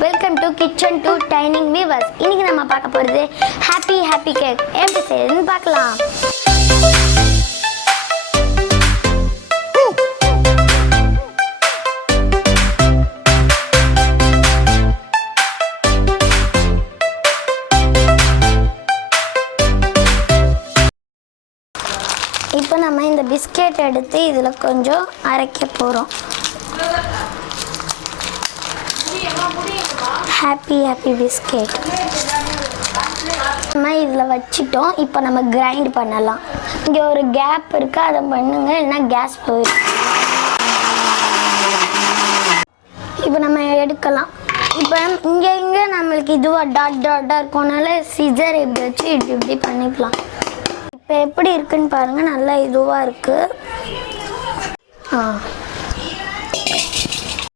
Welcome to kitchen to dining viewers. இன்னைக்கு நம்ம பார்க்க போகிறது ஹாப்பி கேக் எப்படி செய்யறதுன்னு பார்க்கலாம். இப்போ நம்ம இந்த பிஸ்கெட் எடுத்து இதில் கொஞ்சம் அரைக்க போகிறோம். ஹாப்பி பிஸ்கெட் நம்ம இதில் வச்சிட்டோம். இப்போ நம்ம கிரைண்ட் பண்ணலாம். இங்கே ஒரு கேப் இருக்குது, அதை பண்ணுங்க, இல்லைன்னா கேஸ் போயிடும். இப்போ நம்ம எடுக்கலாம். இப்போ இங்கே நம்மளுக்கு இதுவாக டாட்டாக இருக்கனால சிசர் இப்படி வச்சு இப்படி பண்ணிக்கலாம். இப்போ எப்படி இருக்குன்னு பாருங்கள், நல்லா இதுவாக இருக்குது.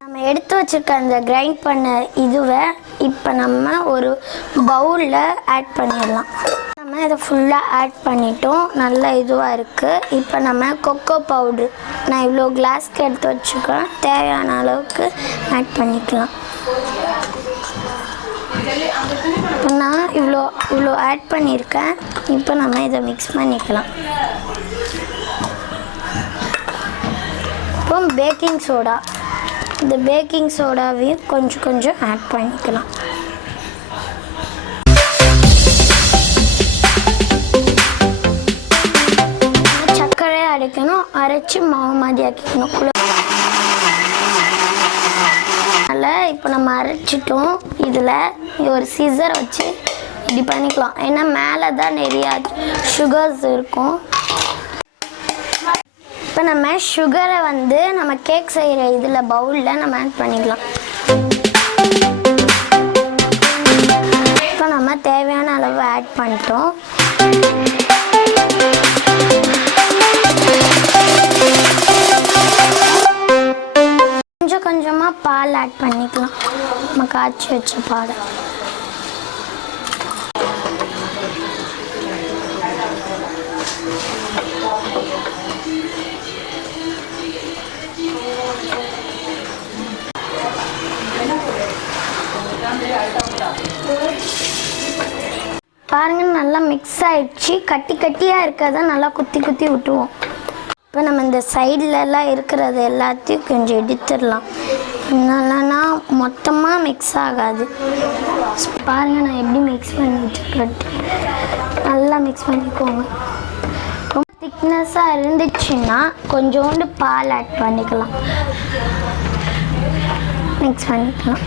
நம்ம எடுத்து வச்சுருக்க அந்த கிரைண்ட் பண்ண இதுவை இப்போ நம்ம ஒரு பவுலில் ஆட் பண்ணிடலாம். நம்ம இதை ஃபுல்லாக ஆட் பண்ணிட்டோம். நல்லா இதுவாக இருக்குது. இப்போ நம்ம கொக்கோ பவுட்ரு நான் இவ்வளோ கிளாஸ்க்கு எடுத்து வச்சுக்கிறேன், தேவையான அளவுக்கு ஆட் பண்ணிக்கலாம். இப்போ நான் இவ்வளோ ஆட் பண்ணியிருக்கேன். இப்போ நம்ம இதை மிக்ஸ் பண்ணிக்கலாம். இப்போ பேக்கிங் சோடா, இந்த பேக்கிங் சோடாவையும் கொஞ்சம் ஆட் பண்ணிக்கலாம். சர்க்கரை அரைக்கணும், அரைச்சி மாவு மாதிரி ஆக்கிக்கணும். அதனால் இப்போ நம்ம அரைச்சிட்டோம். இதில் ஒரு சிசரை வச்சு இப்படி பண்ணிக்கலாம். ஏன்னா மேலே தான் நிறையா சுகர்ஸ் இருக்கும். இப்போ நம்ம சுகரை நம்ம கேக் செய்கிற இதில் பவுலில் நம்ம ஆட் பண்ணிக்கலாம். இப்போ நம்ம தேவையான அளவு ஆட் பண்ணிட்டோம். கொஞ்சமாக பால் ஆட் பண்ணிக்கலாம். நம்ம காய்ச்சி வச்ச பால். பாருங்க, நல்லா மிக்ஸ் ஆயிடுச்சு. கட்டியாக இருக்கிறத நல்லா குத்தி விட்டுருவோம். இப்போ நம்ம இந்த சைட்லலாம் இருக்கிறது எல்லாத்தையும் கொஞ்சம் எடுத்துடலாம். இல்லைன்னா மொத்தமாக மிக்ஸ் ஆகாது. பாருங்கள், நான் எப்படி மிக்ஸ் பண்ணிட்டு நல்லா மிக்ஸ் பண்ணிக்கோங்க. ரொம்ப திக்னஸாக இருந்துச்சுன்னா கொஞ்சோண்டு பால் ஆட் பண்ணிக்கலாம். மிக்ஸ் பண்ணிக்கலாம்.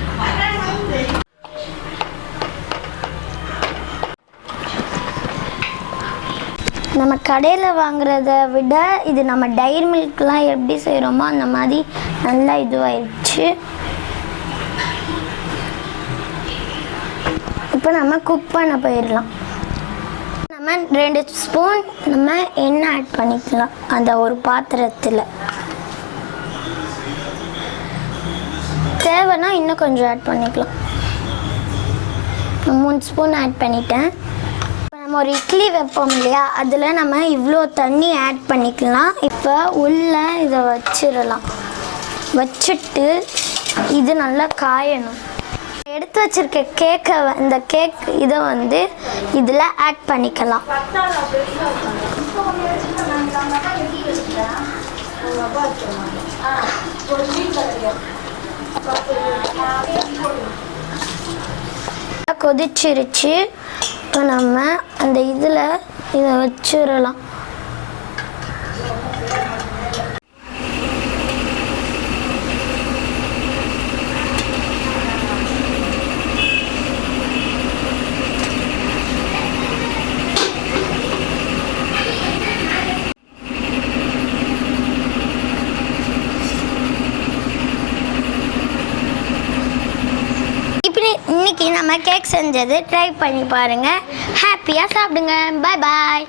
நம்ம கடையில் வாங்குறத விட இது நம்ம டைரி மில்க்லாம் எப்படி செய்கிறோமோ அந்த மாதிரி நல்லா இதுவாகிடுச்சு. இப்போ நம்ம குக் பண்ண போயிடலாம். நம்ம 2 ஸ்பூன் நம்ம எண்ணெய் ஆட் பண்ணிக்கலாம் அந்த ஒரு பாத்திரத்தில். தேவைன்னா இன்னும் கொஞ்சம் ஆட் பண்ணிக்கலாம். 3 ஸ்பூன் ஆட் பண்ணிட்டேன். ஒரு இட்லி வைப்போம் இல்லையா, அதில் நம்ம இவ்வளோ தண்ணி ஆட் பண்ணிக்கலாம். இப்போ உள்ளே இதை வச்சிடலாம். வச்சுட்டு இது நல்லா காயணும். எடுத்து வச்சிருக்க இந்த கேக் இதை இதில் ஆட் பண்ணிக்கலாம். கொதிச்சிருச்சு. இப்போ நம்ம அந்த இதை வச்சிடலாம். இன்னைக்கு நம்ம கேக் செஞ்சது ட்ரை பண்ணி பாருங்கள். ஹாப்பியாக சாப்பிடுங்க. பாய்.